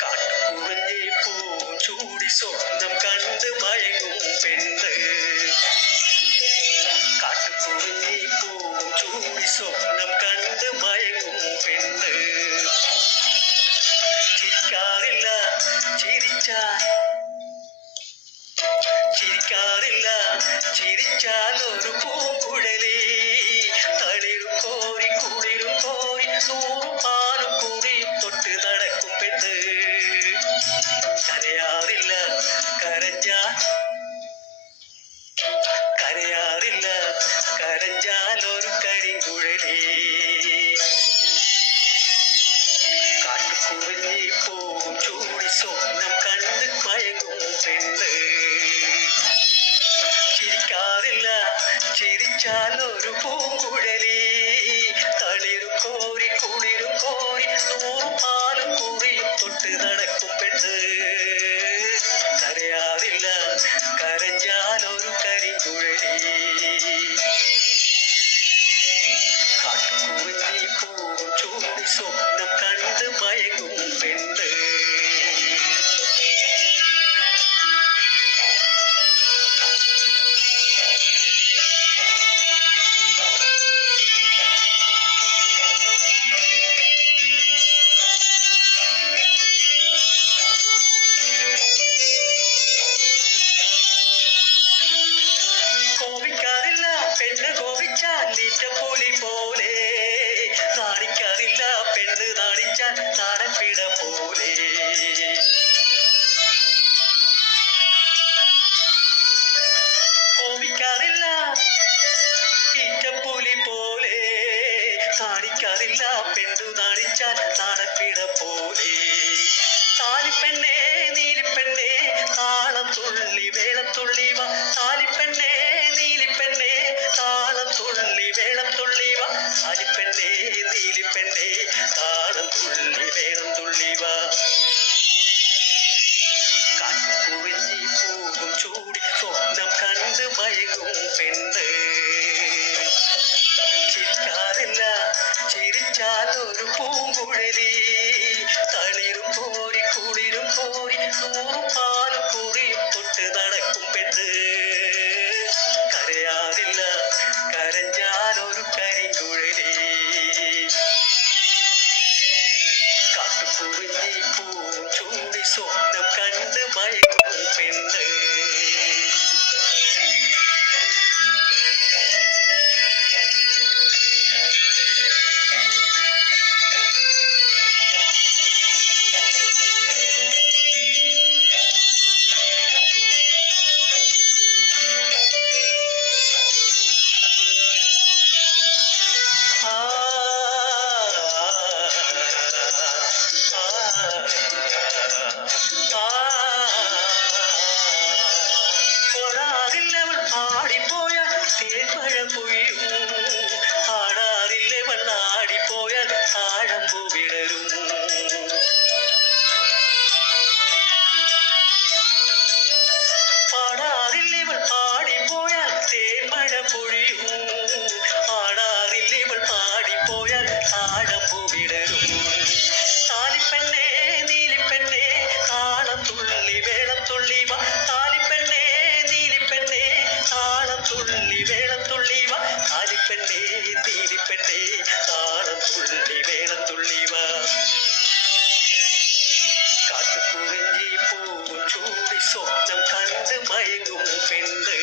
കാട്ടുകുറിഞ്ഞി പൂവും ചൂടി സ്വപ്നം കണ്ട് മയങ്ങും പെണ്ണ്. കാട്ടുകുറിഞ്ഞി പൂവും ചൂടി സ്വപ്നം കണ്ട് മയങ്ങും പെണ്ണ്. ചിരിക്കാറില്ല ചിരിച്ചാൽ ഒരു പൂങ്കുഴലി. തളിരും കോരി കുളിരും കോരി നൂറും പാലും കൂടി തൊട്ട് നടക്കും പെണ്ണ്. കരയാറില്ല കരഞ്ഞാൽ ഒരു കരിങ്കുഴലി. കാട്ടുകുറിഞ്ഞി പൂവും ചൂടി സ്വപ്നം കണ്ട് മയങ്ങും പെണ്ണ്. ചിരിച്ചാൽ ഒരു പൂങ്കുഴലി. തളിരും കോരി കുളിരും കോരി നൂറും പാലും കൂടിയും തൊട്ട് നടക്കും പെണ്ണ്. കരയാറില്ല കരഞ്ഞാൽ ഒരു കരിങ്കുഴലി. കാട്ടുകുറിഞ്ഞി പൂവും ചൂടി സ്വപ്നം കണ്ട് മയങ്ങും പെണ്ണ്. പെണ്ണ് കോപിച്ചാൽ നീറ്റപ്പൂലി പോലെ. നാണിക്കാറില്ല പെണ്ണ് നാണിച്ചാൽ നാടൻപിട പോലെ. കോപിക്കാറില്ല ഈറ്റപ്പൂലി പോലെ. നാണിക്കാറില്ല പെണ്ണു നാണിച്ചാൽ നാടൻപിട പോലെ. താലിപ്പെണ്ണേ നീലിപ്പെണ്ണേ താളം തുള്ളി വേളം തുള്ളിവ. താലിപ്പെണ്ണേ നീലിപ്പെണ്ണേ താളം തുള്ളി വേളം തുള്ളിവ. താലിപ്പെണ്ണേ നീലിപ്പെണ്ണേ താളം തുള്ളി വേളം തുള്ളിവ. കാട്ടുകുറിഞ്ഞി പൂവും ചൂടി സ്വപ്നം കണ്ട് മയങ്ങും പെണ്ണ്. ചിരിച്ചാൽ ഒരു പൂങ്കുഴലി. തളിരും കോരി കുളിരും കോരി നൂറും പാലും കൂടിയും തൊട്ട് നടക്കും പെണ്ണ്. കരയാറില്ല കരഞ്ഞാൽ ഒരു കരിങ്കുഴലി. കാട്ടുകുറിഞ്ഞി പൂവും ചൂടി സ്വപ്നം കണ്ട് മയങ്ങും പെണ്ണ്. ഓടാറില്ലവൾ ആടിപ്പോയാൽ തേൻമഴ പൊയ്യും. ആടാറില്ലവൾ ആടിപ്പോയാൽ താഴമ്പൂ വിടരും. പാടാറില്ലവൾ പാടിപ്പോയാൽ തേൻമഴ പൊഴിയും. ആടാറില്ലവൾ പാടിപ്പോയാൽ താഴമ്പൂ വിടരും. താലിപ്പെണ്ണേ നീലിപ്പെണ്ണേ താളം തുള്ളി വേളം തുള്ളിവ. താലിപ്പെണ്ണേ നീലിപ്പെണ്ണേ താളം തുള്ളി വേളം തുള്ളിവ. താലിപ്പെണ്ണേ നീലിപ്പെണ്ണേ താളം തുള്ളി വേളം തുള്ളിവ. കാട്ടുകുറിഞ്ഞി പൂവും ചൂടി സ്വപ്നം കണ്ട് മയങ്ങും പെണ്ണ്.